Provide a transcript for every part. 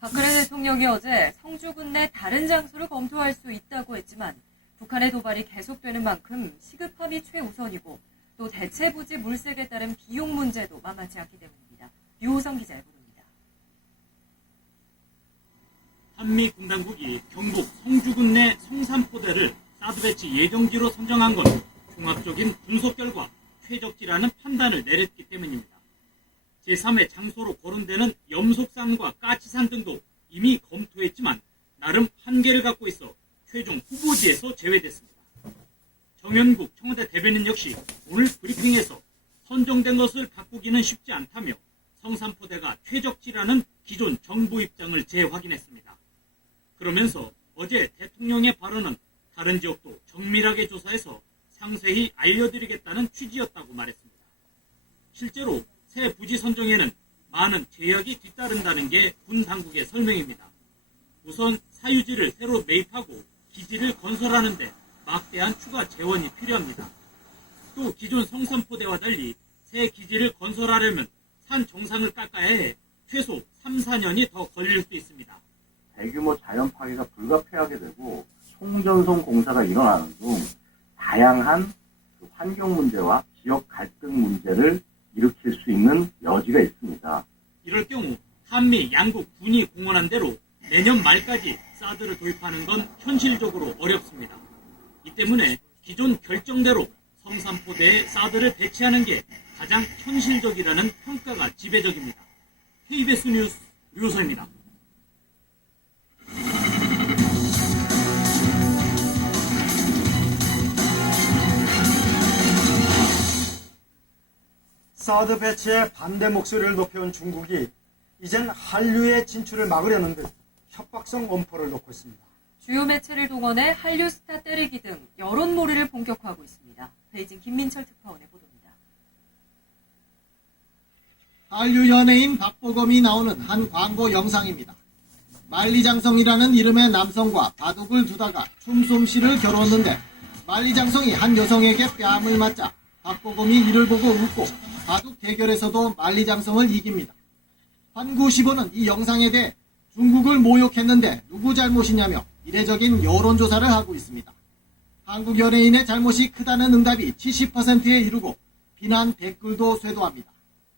박근혜 대통령이 어제 성주군 내 다른 장소를 검토할 수 있다고 했지만 북한의 도발이 계속되는 만큼 시급함이 최우선이고 또 대체 부지 물색에 따른 비용 문제도 만만치 않기 때문입니다. 유호성 기자의 보도입니다. 한미 군당국이 경북 성주군 내 성산포대를 사드 배치 예정지로 선정한 건 종합적인 분석 결과 최적지라는 판단을 내렸기 때문입니다. 제3의 장소로 거론되는 염속산과 까치산 등도 이미 검토했지만 나름 한계를 갖고 있어 최종 후보지에서 제외됐습니다. 정연국 청와대 대변인 역시 오늘 브리핑에서 선정된 것을 바꾸기는 쉽지 않다며 성산포대가 최적지라는 기존 정부 입장을 재확인했습니다. 그러면서 어제 대통령의 발언은 다른 지역도 정밀하게 조사해서 상세히 알려드리겠다는 취지였다고 말했습니다. 실제로 새 부지 선정에는 많은 제약이 뒤따른다는 게 군 당국의 설명입니다. 우선 사유지를 새로 매입하고 기지를 건설하는 데 막대한 추가 재원이 필요합니다. 또 기존 성산포대와 달리 새 기지를 건설하려면 산 정상을 깎아야 해 최소 3, 4년이 더 걸릴 수 있습니다. 대규모 자연 파괴가 불가피하게 되고 송전송 공사가 일어나는 등 다양한 환경 문제와 지역 갈등 문제를 일으킬 수 있는 여지가 있습니다. 이럴 경우 한미 양국 군이 공언한 대로 내년 말까지 사드를 도입하는 건 현실적으로 어렵습니다. 이 때문에 기존 결정대로 성산포대에 사드를 배치하는 게 가장 현실적이라는 평가가 지배적입니다. KBS 뉴스 류호선입니다. 사드 배치에 반대 목소리를 높여온 중국이 이젠 한류의 진출을 막으려는 듯 협박성 엄포를 놓고 있습니다. 주요 매체를 동원해 한류 스타 때리기 등 여론몰이를 본격화하고 있습니다. 베이징 김민철 특파원의 보도입니다. 한류 연예인 박보검이 나오는 한 광고 영상입니다. 만리장성이라는 이름의 남성과 바둑을 두다가 춤솜씨를 겨루었는데 만리장성이 한 여성에게 뺨을 맞자 박보검이 이를 보고 웃고 바둑 대결에서도 만리장성을 이깁니다. 한구15는 이 영상에 대해 중국을 모욕했는데 누구 잘못이냐며 이례적인 여론조사를 하고 있습니다. 한국 연예인의 잘못이 크다는 응답이 70%에 이르고 비난 댓글도 쇄도합니다.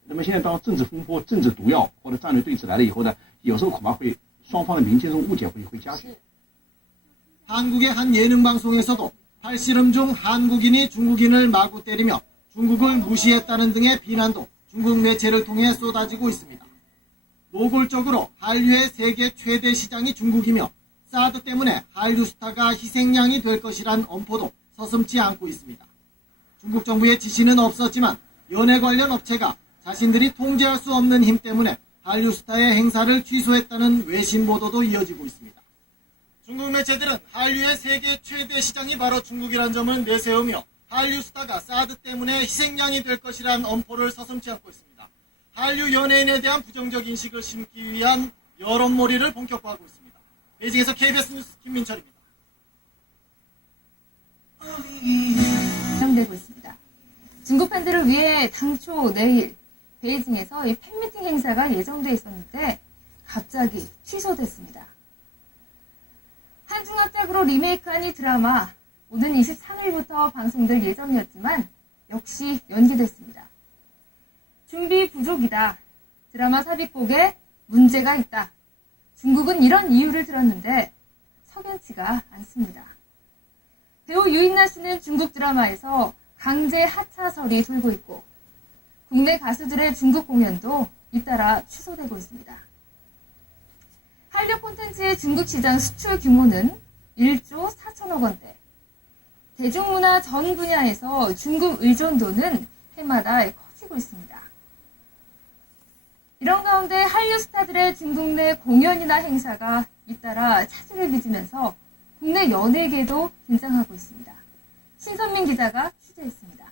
那么现在当政治风波、政治毒药或者战略对峙来了以后呢，有时候恐怕会双方的民间这种误解会加剧。 한국의 한 예능방송에서도 팔씨름 중 한국인이 중국인을 마구 때리며 중국을 무시했다는 등의 비난도 중국 매체를 통해 쏟아지고 있습니다. 노골적으로 한류의 세계 최대 시장이 중국이며 사드 때문에 한류 스타가 희생양이 될 것이란 엄포도 서슴지 않고 있습니다. 중국 정부의 지시는 없었지만 연예 관련 업체가 자신들이 통제할 수 없는 힘 때문에 한류 스타의 행사를 취소했다는 외신 보도도 이어지고 있습니다. 중국 매체들은 한류의 세계 최대 시장이 바로 중국이란 점을 내세우며 한류 스타가 사드 때문에 희생양이 될 것이란 엄포를 서슴지 않고 있습니다. 한류 연예인에 대한 부정적 인식을 심기 위한 여론몰이를 본격화하고 있습니다. 베이징에서 KBS 뉴스 김민철입니다. 진행되고 있습니다. 중국 팬들을 위해 당초 내일 베이징에서 이 팬미팅 행사가 예정돼 있었는데 갑자기 취소됐습니다. 한중합작으로 리메이크한 이 드라마 오는 23일부터 방송될 예정이었지만 역시 연기됐습니다. 준비 부족이다. 드라마 삽입곡에 문제가 있다. 중국은 이런 이유를 들었는데 석연치가 않습니다. 배우 유인나 씨는 중국 드라마에서 강제 하차설이 돌고 있고 국내 가수들의 중국 공연도 잇따라 취소되고 있습니다. 한류 콘텐츠의 중국 시장 수출 규모는 1조 4천억 원대. 대중문화 전 분야에서 중국 의존도는 해마다 커지고 있습니다. 이런 가운데 한류 스타들의 중국 내 공연이나 행사가 잇따라 차질을 빚으면서 국내 연예계도 긴장하고 있습니다. 신선민 기자가 취재했습니다.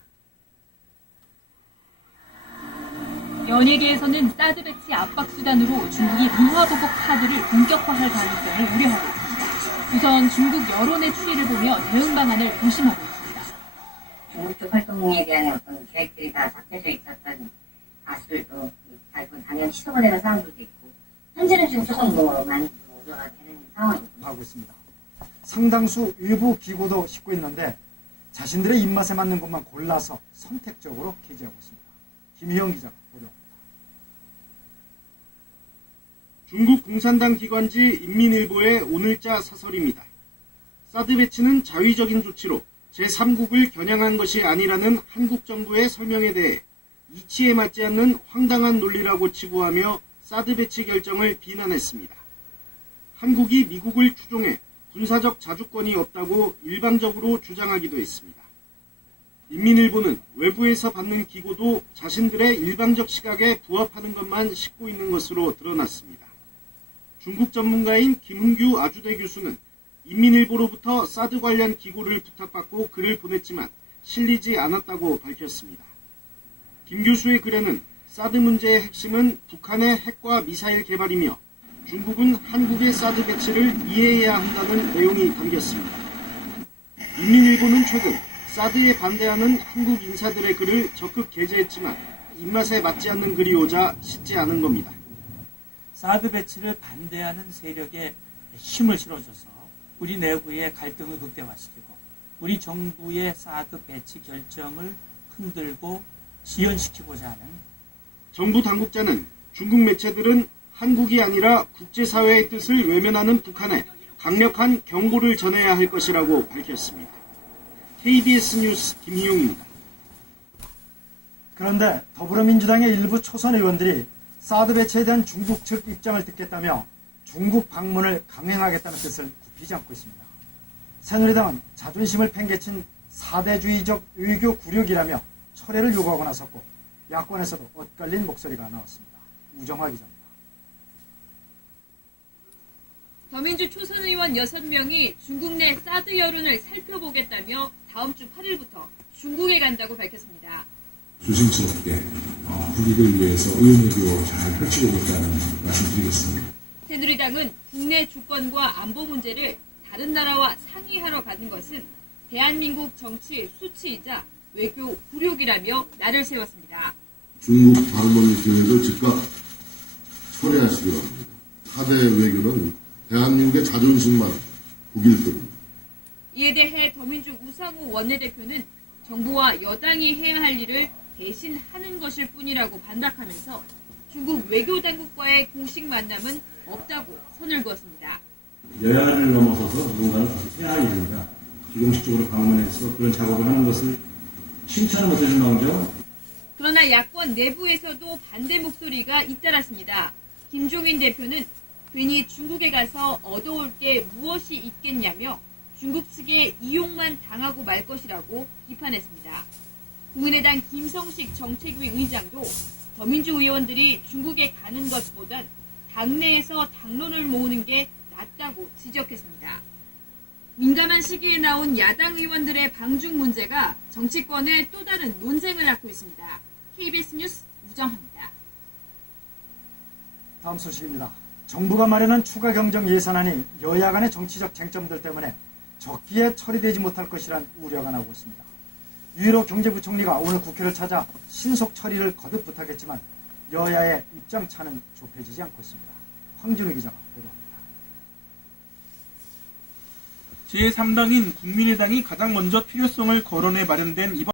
연예계에서는 사드 배치 압박 수단으로 중국이 무화보복 카드를 본격화할 가능성을 우려하고 있습니다. 우선 중국 여론의 추이를 보며 대응 방안을 고심하고 있습니다. 중국 쪽 활동에 대한 어떤 계획들이 다 잡혀져 있었던 가수들도 당연히 취소가 되는 상황들도 있고 현재는 지금 조금 많이 우려가 되는 상황입니다. 하고 있습니다. 상당수 외부 기고도 싣고 있는데 자신들의 입맛에 맞는 것만 골라서 선택적으로 게재하고 있습니다. 김희영 기자가 보도합니다. 중국 공산당 기관지 인민일보의 오늘자 사설입니다. 사드 배치는 자위적인 조치로 제3국을 겨냥한 것이 아니라는 한국 정부의 설명에 대해 이치에 맞지 않는 황당한 논리라고 치부하며 사드 배치 결정을 비난했습니다. 한국이 미국을 추종해 군사적 자주권이 없다고 일방적으로 주장하기도 했습니다. 인민일보는 외부에서 받는 기고도 자신들의 일방적 시각에 부합하는 것만 싣고 있는 것으로 드러났습니다. 중국 전문가인 김흥규 아주대 교수는 인민일보로부터 사드 관련 기고를 부탁받고 글을 보냈지만 실리지 않았다고 밝혔습니다. 김 교수의 글에는 사드 문제의 핵심은 북한의 핵과 미사일 개발이며 중국은 한국의 사드 배치를 이해해야 한다는 내용이 담겼습니다. 인민일보는 최근 사드에 반대하는 한국 인사들의 글을 적극 게재했지만 입맛에 맞지 않는 글이 오자 싣지 않은 겁니다. 사드 배치를 반대하는 세력에 힘을 실어줘서 우리 내부의 갈등을 극대화시키고 우리 정부의 사드 배치 결정을 흔들고 지연시키고자 하는 정부 당국자는 중국 매체들은 한국이 아니라 국제사회의 뜻을 외면하는 북한에 강력한 경고를 전해야 할 것이라고 밝혔습니다. KBS 뉴스 김희용입니다. 그런데 더불어민주당의 일부 초선 의원들이 사드 배치에 대한 중국 측 입장을 듣겠다며 중국 방문을 강행하겠다는 뜻을 굽히지 않고 있습니다. 새누리당은 자존심을 팽개친 사대주의적 외교 굴욕이라며 철회를 요구하고 나섰고 야권에서도 엇갈린 목소리가 나왔습니다. 우정화 기자입니다. 더민주 초선 의원 6명이 중국 내 사드 여론을 살펴보겠다며 다음 주 8일부터 중국에 간다고 밝혔습니다. 조심스럽게 국익을 위해서 의원외교 잘 펼치고있다는 말씀드리겠습니다. 새누리당은 국내 주권과 안보 문제를 다른 나라와 상의하러 가는 것은 대한민국 정치 수치이자 외교 굴욕이라며 날을 세웠습니다. 중국 방문 계획을 즉각 철회하시기 바랍니다. 4대 외교는 대한민국의 자존심만 북일 뿐입니다. 이에 대해 더민주 우상호 원내대표는 정부와 여당이 해야 할 일을 대신 하는 것일 뿐이라고 반박하면서 중국 외교당국과의 공식 만남은 없다고 선을 그었습니다. 여야를 넘어서서 누군가를 해야 할 일입니다. 비공식적으로 방문해서 그런 작업을 하는 것을 칭찬을 못해준다죠. 그러나 야권 내부에서도 반대 목소리가 잇따랐습니다. 김종인 대표는 괜히 중국에 가서 얻어올 게 무엇이 있겠냐며 중국 측에 이용만 당하고 말 것이라고 비판했습니다. 국민의당 김성식 정책위 의장도 더민주 의원들이 중국에 가는 것보단 당내에서 당론을 모으는 게 낫다고 지적했습니다. 민감한 시기에 나온 야당 의원들의 방중 문제가 정치권의 또 다른 논쟁을 낳고 있습니다. KBS 뉴스 우정합니다. 다음 소식입니다. 정부가 마련한 추가 경정 예산안이 여야 간의 정치적 쟁점들 때문에 적기에 처리되지 못할 것이란 우려가 나오고 있습니다. 유일호 경제부총리가 오늘 국회를 찾아 신속 처리를 거듭 부탁했지만 여야의 입장 차는 좁혀지지 않고 있습니다. 황준우 기자가 보도합니다. 제3당인 국민의당이 가장 먼저 필요성을 거론해 마련된 이번